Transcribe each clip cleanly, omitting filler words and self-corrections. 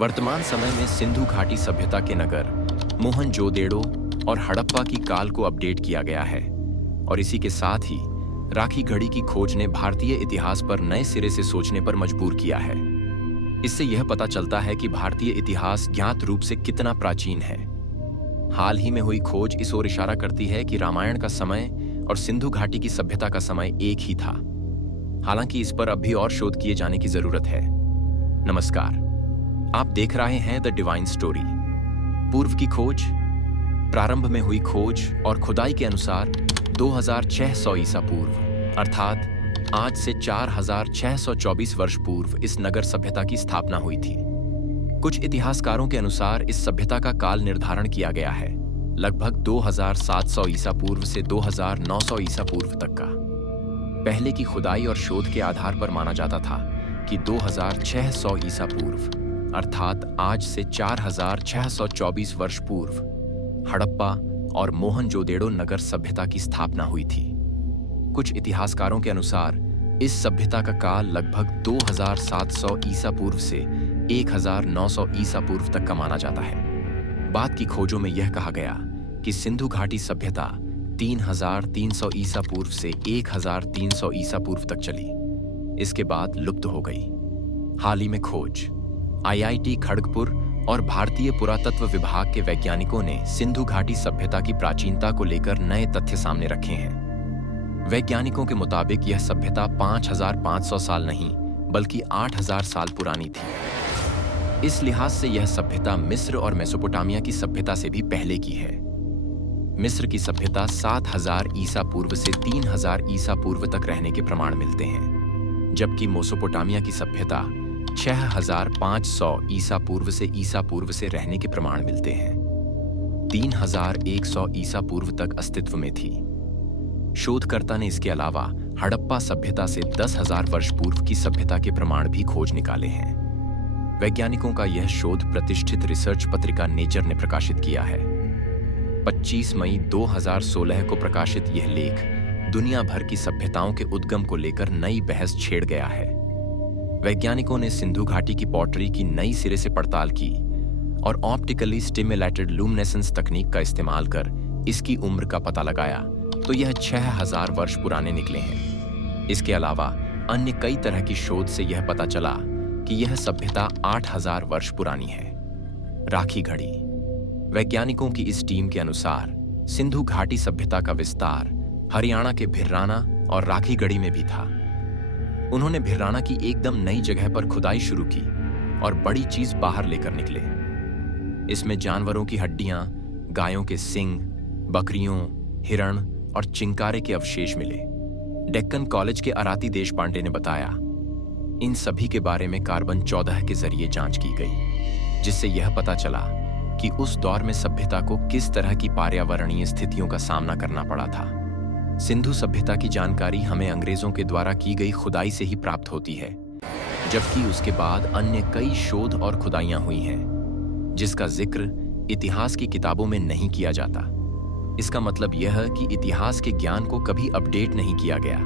वर्तमान समय में सिंधु घाटी सभ्यता के नगर मोहनजोदेड़ो और हड़प्पा की काल को अपडेट किया गया है और इसी के साथ ही राखी घड़ी की खोज ने भारतीय इतिहास पर नए सिरे से सोचने पर मजबूर किया है। इससे यह पता चलता है कि भारतीय इतिहास ज्ञात रूप से कितना प्राचीन है। हाल ही में हुई खोज इस ओर इशारा करती है कि रामायण का समय और सिंधु घाटी की सभ्यता का समय एक ही था। हालांकि इस पर अब भी और शोध किए जाने की जरूरत है। नमस्कार, आप देख रहे हैं द डिवाइन स्टोरी। पूर्व की खोज, प्रारंभ में हुई खोज और खुदाई के अनुसार 2600 ईसा पूर्व अर्थात आज से 4624 वर्ष पूर्व इस नगर सभ्यता की स्थापना हुई थी। कुछ इतिहासकारों के अनुसार इस सभ्यता का काल निर्धारण किया गया है लगभग 2700 ईसा पूर्व से 2900 ईसा पूर्व तक का। पहले की खुदाई और शोध के आधार पर माना जाता था कि 2600 ईसा पूर्व अर्थात आज से 4624 वर्ष पूर्व हड़प्पा और मोहनजोदेड़ो नगर सभ्यता की स्थापना हुई थी। कुछ इतिहासकारों के अनुसार इस सभ्यता का काल लगभग 2700 ईसा पूर्व से 1900 ईसा पूर्व तक का माना जाता है। बाद की खोजों में यह कहा गया कि सिंधु घाटी सभ्यता 3300 ईसा पूर्व से 1300 ईसा पूर्व तक चली, इसके बाद लुप्त हो गई। हाल ही में खोज IIT खड़गपुर और भारतीय पुरातत्व विभाग के वैज्ञानिकों ने सिंधु घाटी सभ्यता की प्राचीनता को लेकर नए तथ्य सामने रखे हैं। वैज्ञानिकों के मुताबिक यह सभ्यता 5500 साल नहीं बल्कि 8000 साल पुरानी थी। इस लिहाज से यह सभ्यता मिस्र और मेसोपोटामिया की सभ्यता से भी पहले की है। मिस्र की सभ्यता 7000 ईसा पूर्व से 3000 ईसा पूर्व तक रहने के प्रमाण मिलते हैं, जबकि मेसोपोटामिया की सभ्यता 6500 ईसा पूर्व से रहने के प्रमाण मिलते हैं। 3100 ईसा पूर्व तक अस्तित्व में थी। शोधकर्ता ने इसके अलावा हड़प्पा सभ्यता से 10,000 वर्ष पूर्व की सभ्यता के प्रमाण भी खोज निकाले हैं। वैज्ञानिकों का यह शोध प्रतिष्ठित रिसर्च पत्रिका नेचर ने प्रकाशित किया है। 25 मई 2016 को प्रकाशित यह लेख दुनिया भर की सभ्यताओं के उद्गम को लेकर नई बहस छेड़ गया है। वैज्ञानिकों ने सिंधु घाटी की पॉटरी की नई सिरे से पड़ताल की और ऑप्टिकली स्टिमुलेटेड लुमिनेसेंस तकनीक का इस्तेमाल कर इसकी उम्र का पता लगाया तो यह 6000 वर्ष पुराने निकले हैं। इसके अलावा अन्य कई तरह की शोध से यह पता चला कि यह सभ्यता 8000 वर्ष पुरानी है। राखी घड़ी। वैज्ञानिकों की इस टीम के अनुसार सिंधु घाटी सभ्यता का विस्तार हरियाणा के भिर्राना और राखी गढ़ी में भी था। उन्होंने भिर्राना की एकदम नई जगह पर खुदाई शुरू की और बड़ी चीज बाहर लेकर निकले। इसमें जानवरों की हड्डियां, गायों के सींग, बकरियों, हिरण और चिंकारे के अवशेष मिले। डेक्कन कॉलेज के अराती देशपांडे ने बताया, इन सभी के बारे में कार्बन 14 के जरिए जांच की गई, जिससे यह पता चला कि उस दौर में सभ्यता को किस तरह की पर्यावरणीय स्थितियों का सामना करना पड़ा था। सिंधु सभ्यता की जानकारी हमें अंग्रेजों के द्वारा की गई खुदाई से ही प्राप्त होती है, जबकि उसके बाद अन्य कई शोध और खुदाइयां हुई हैं, जिसका जिक्र इतिहास की किताबों में नहीं किया जाता। इसका मतलब यह है कि इतिहास के ज्ञान को कभी अपडेट नहीं किया गया,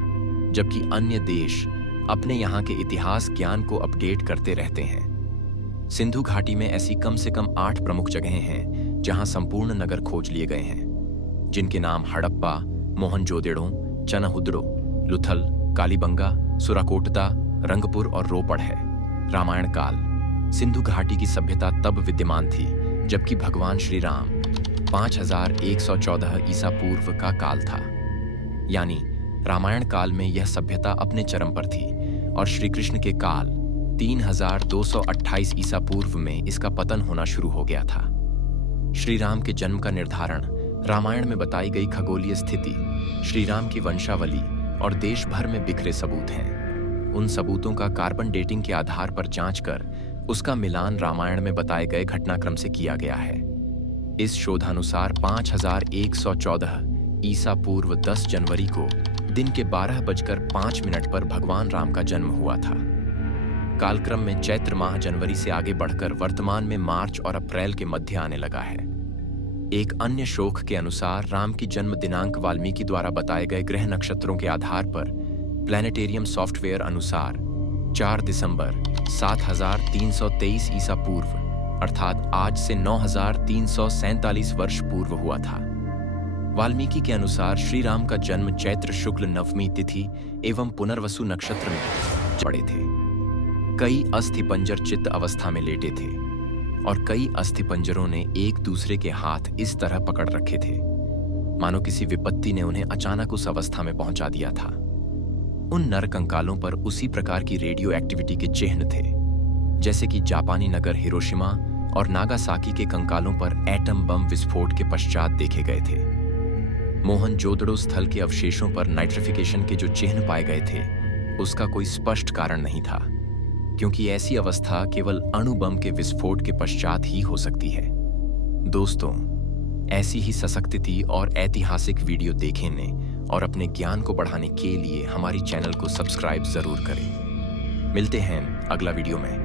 जबकि अन्य देश अपने यहाँ के इतिहास ज्ञान को अपडेट करते रहते हैं। सिंधु घाटी में ऐसी कम से कम 8 प्रमुख जगहें हैं जहाँ संपूर्ण नगर खोज लिए गए हैं, जिनके नाम हड़प्पा, मोहनजोदेड़ो, चनहुद्रो, लुथल, कालीबंगा, सुराकोटदा, रंगपुर और रोपड़ है। रामायण काल। सिंधु घाटी की सभ्यता तब विद्यमान थी जबकि भगवान श्री राम 5114 ईसा पूर्व का काल था, यानी रामायण काल में यह सभ्यता अपने चरम पर थी और श्री कृष्ण के काल 3228 ईसा पूर्व में इसका पतन होना शुरू हो गया था। श्री राम के जन्म का निर्धारण रामायण में बताई गई खगोलीय स्थिति, श्री राम की वंशावली और देश भर में बिखरे सबूत हैं। उन सबूतों का कार्बन डेटिंग के आधार पर जांच कर उसका मिलान रामायण में बताए गए घटनाक्रम से किया गया है। इस शोधानुसार 5114 ईसा पूर्व 10 जनवरी को दिन के 12:05 पर भगवान राम का जन्म हुआ था। कालक्रम में चैत्र माह जनवरी से आगे बढ़कर वर्तमान में मार्च और अप्रैल के मध्य आने लगा है। एक अन्य शोख के अनुसार राम की जन्म दिनांक वाल्मीकि द्वारा बताए गए ग्रह नक्षत्रों के आधार पर प्लैनेटेरियम सॉफ्टवेयर अनुसार 4 दिसंबर 7323 ईसा पूर्व अर्थात आज से 9347 वर्ष पूर्व हुआ था। वाल्मीकि के अनुसार श्री राम का जन्म चैत्र शुक्ल नवमी तिथि एवं पुनर्वसु नक्षत्र में पड़े थे। कई अस्थिपंजर चित्त अवस्था में लेटे थे और कई अस्थिपंजरों ने एक दूसरे के हाथ इस तरह पकड़ रखे थे मानो किसी विपत्ति ने उन्हें अचानक उस अवस्था में पहुंचा दिया था। उन नर कंकालों पर उसी प्रकार की रेडियो एक्टिविटी के चिन्ह थे जैसे कि जापानी नगर हिरोशिमा और नागासाकी के कंकालों पर एटम बम विस्फोट के पश्चात देखे गए थे। मोहनजोदड़ो स्थल के अवशेषों पर नाइट्रिफिकेशन के जो चिन्ह पाए गए थे उसका कोई स्पष्ट कारण नहीं था, क्योंकि ऐसी अवस्था केवल अणु बम के विस्फोट के पश्चात ही हो सकती है। दोस्तों, ऐसी ही सशक्ति और ऐतिहासिक वीडियो देखने और अपने ज्ञान को बढ़ाने के लिए हमारी चैनल को सब्सक्राइब जरूर करें। मिलते हैं अगला वीडियो में।